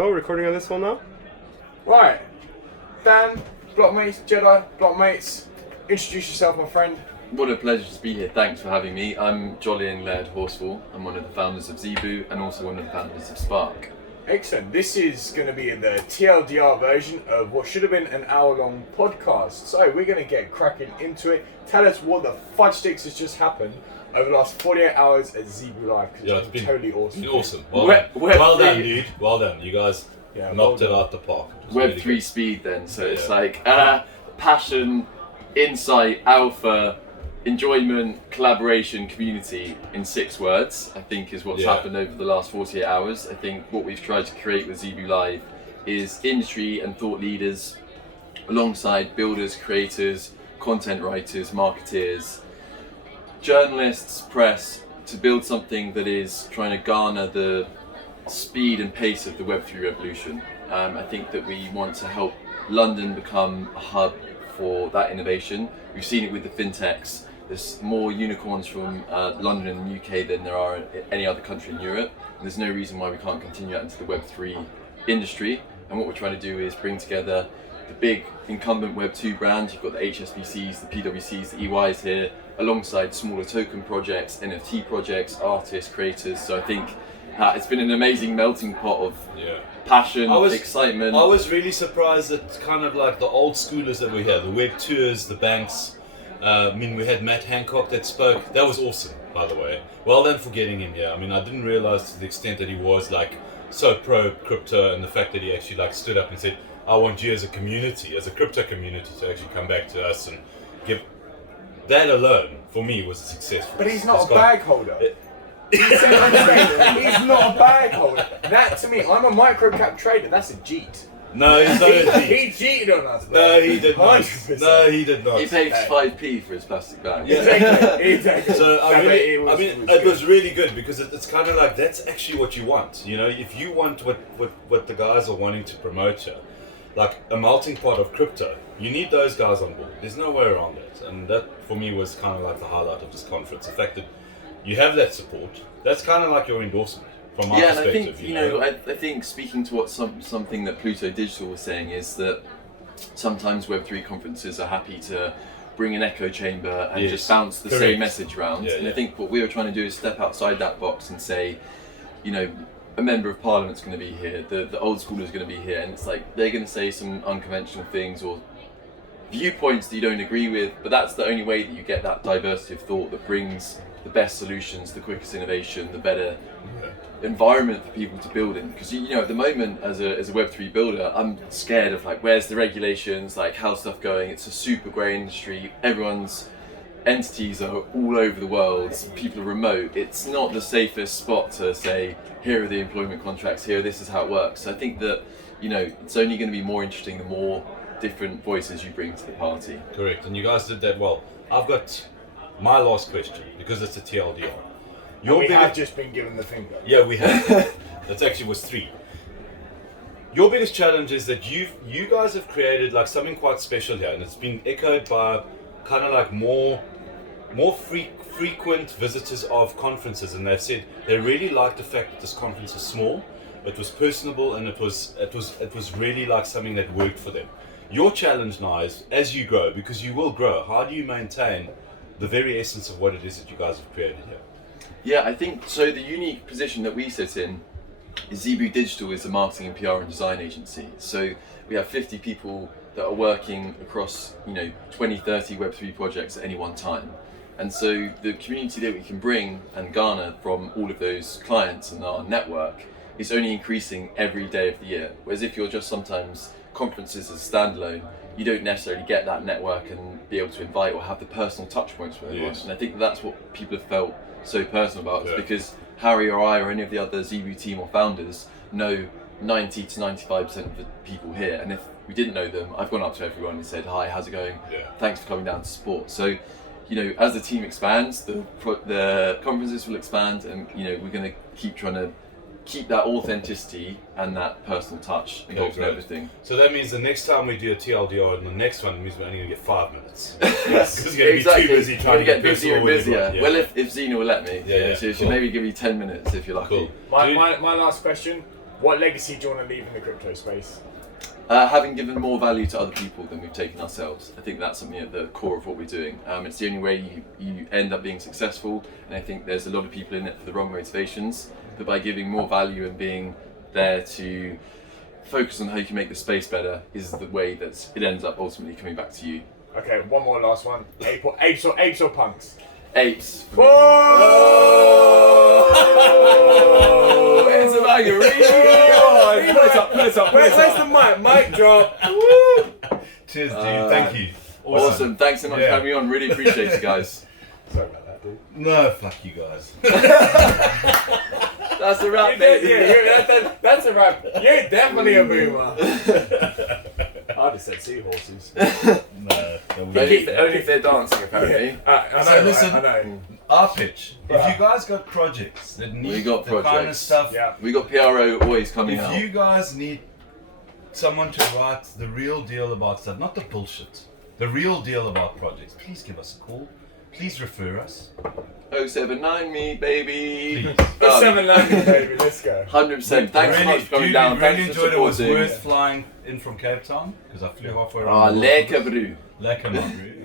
Oh, recording on this one now? Right, Dan, blockmates, Jedi, blockmates, introduce yourself, my friend. What a pleasure to be here. Thanks for having me. I'm Jolyon Laird Horsfall. I'm one of the founders of Zebu and also one of the founders of Spark. Excellent. This is going to be the TLDR version of what should have been an hour-long podcast. So we're going to get cracking into it. Tell us what the fudge sticks has just happened over the last 48 hours at Zebu Live. Yeah, it's been totally awesome. It's been awesome. Well done, dude. Well done. You guys knocked it out the park. Web3 really speed then. So it's like passion, insight, alpha, enjoyment, collaboration, community in 6 words, I think is what's happened over the last 48 hours. I think what we've tried to create with Zebu Live is industry and thought leaders alongside builders, creators, content writers, marketeers, journalists, press, to build something that is trying to garner the speed and pace of the Web3 revolution. I think that we want to help London become a hub for that innovation. We've seen it with the fintechs. There's more unicorns from London and the UK than there are in any other country in Europe. And there's no reason why we can't continue that into the Web3 industry. And what we're trying to do is bring together the big incumbent Web2 brands. You've got the HSBCs, the PwCs, the EYs here, alongside smaller token projects, NFT projects, artists, creators. So I think it's been an amazing melting pot of passion, excitement. I was really surprised at kind of like the old schoolers that we had, the Web tours, the banks. I mean, we had Matt Hancock that spoke. That was awesome, by the way. Well done for getting him here. I mean, I didn't realize to the extent that he was like so pro crypto, and the fact that he actually like stood up and said, I want you as a community, as a crypto community, to actually come back to us and give. That alone, for me, was a success. But he's not a bag holder. He's not a bag holder. That, to me, I'm a micro cap trader. That's a cheat. No, he's not a cheat. He cheated on us. No, he did not. 100%. No, he did not. He paid 5p for his plastic bag. Exactly. So it was really good because it's kind of like that's actually what you want. You know, if you want what the guys are wanting to promote here, like a melting pot of crypto, you need those guys on board. There's no way around it, and that for me was kind of like the highlight of this conference. The fact that you have that support, that's kind of like your endorsement. From my perspective, and I think I think speaking to what something that Pluto Digital was saying is that sometimes Web3 conferences are happy to bring an echo chamber and just bounce the same message around. I think what we were trying to do is step outside that box and say, you know, a member of parliament's going to be here, the old schoolers going to be here, and it's like they're going to say some unconventional things or viewpoints that you don't agree with, but that's the only way that you get that diversity of thought that brings the best solutions, the quickest innovation, the better environment for people to build in. Because you know, at the moment, as a Web3 builder, I'm scared of like, where's the regulations, like how's stuff going? It's a super grey industry. Everyone's entities are all over the world. People are remote. It's not the safest spot to say, here are the employment contracts. Here, this is how it works. So I think that it's only going to be more interesting the more different voices you bring to the party. Correct, and you guys did that well. I've got my last question because it's a TLDR. We have just been given the finger. Yeah, we have. That actually was 3. Your biggest challenge is that you guys have created like something quite special here, and it's been echoed by kind of like more frequent visitors of conferences, and they've said they really like the fact that this conference is small, it was personable, and it was really like something that worked for them. Your challenge now is, as you grow, because you will grow, how do you maintain the very essence of what it is that you guys have created here? Yeah, I think so. The unique position that we sit in is Zebu Digital is a marketing and PR and design agency. So we have 50 people that are working across 20, 30 Web3 projects at any one time. And so the community that we can bring and garner from all of those clients and our network is only increasing every day of the year. Whereas if you're just sometimes conferences as a standalone, you don't necessarily get that network and be able to invite or have the personal touch points with everyone. And I think that's what people have felt so personal about it, because Harry or I or any of the other Zebu team or founders know 90 to 95% of the people here, and if we didn't know them, I've gone up to everyone and said, hi, how's it going? Thanks for coming down to support. So as the team expands, the conferences will expand, and we're going to keep trying to keep that authenticity and that personal touch involved in everything. So that means the next time we do a TLDR, and the next one means we're only going to get 5 minutes. Because we're going to be too busy trying to get busier and busier. Well, if Zena will let me. So she maybe give you 10 minutes if you're lucky. Cool. My last question. What legacy do you want to leave in the crypto space? Having given more value to other people than we've taken ourselves. I think that's something at the core of what we're doing. It's the only way you end up being successful, and I think there's a lot of people in it for the wrong motivations, but by giving more value and being there to focus on how you can make the space better is the way that it ends up ultimately coming back to you. Okay, one more last one. Apes or punks? Apes. Whoa! It's a margarita! Put it up. Where's the mic? Mic drop. Cheers, dude. Thank you. Awesome. Thanks so much for having me on. Really appreciate it, guys. Sorry about that, dude. No, fuck you guys. That's a wrap, mate. That's a wrap. You're definitely a boomer. I just said seahorses. No, Only if they're dancing, apparently. I know. So listen, I know. our pitch. If you guys got projects that need got the kind of projects. stuff, Yeah. We got PRO always coming out. if you guys need someone to write the real deal about stuff, not the bullshit, the real deal about projects, please give us a call. Please refer us. 079 me, baby. Please. 790, baby. Let's go. 100%. Thanks so much for coming down. Really Thanks for enjoyed it. It was supporting. worth flying in from Cape Town because I flew halfway Ah, around. lekker, bro. Lekker, man.